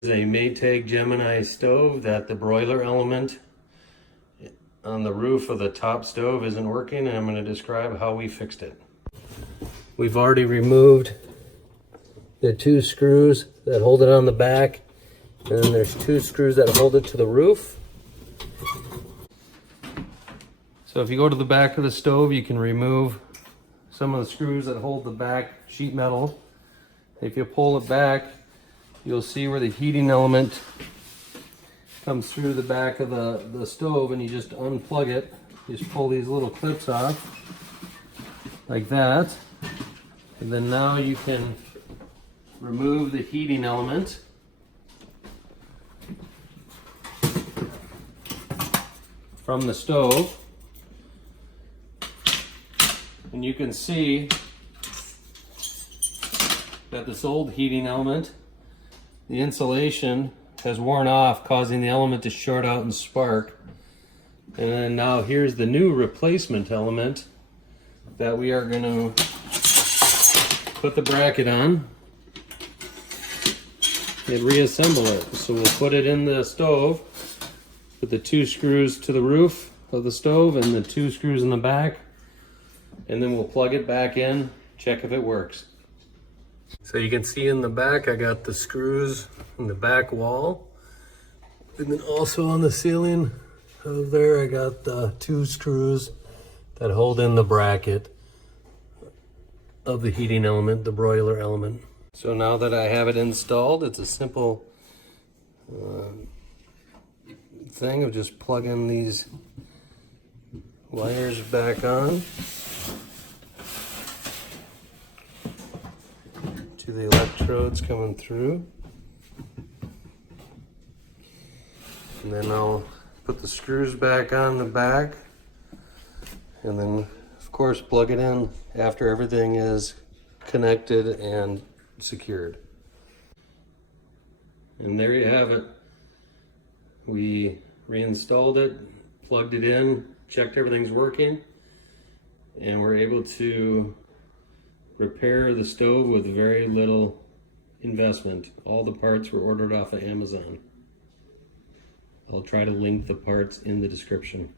This is a Maytag Gemini stove that the broiler element on the roof of the top stove isn't working, and I'm going to describe how we fixed it. We've already removed the two screws that hold it on the back, and then there's two screws that hold it to the roof. So if you go to the back of the stove, you can remove some of the screws that hold the back sheet metal. If you pull it back, you'll see where the heating element comes through the back of the stove, and you just unplug it. You just pull these little clips off like that, and then now you can remove the heating element from the stove, and you can see that this old heating element, the insulation has worn off, causing the element to short out and spark. And then now here's the new replacement element that we are going to put the bracket on and reassemble it. So we'll put it in the stove with the two screws to the roof of the stove and the two screws in the back, and then we'll plug it back in, check if it works. So you can see in the back I got the screws in the back wall, and then also on the ceiling of there I got the two screws that hold in the bracket of the heating element, the broiler element. So now that I have it installed, it's a simple thing of just plugging these wires back on to the electrodes coming through, and then I'll put the screws back on the back, and then of course plug it in after everything is connected and secured. And there you have it. We reinstalled it, plugged it in, checked everything's working, and we're able to repair the stove with very little investment. All the parts were ordered off of Amazon. I'll try to link the parts in the description.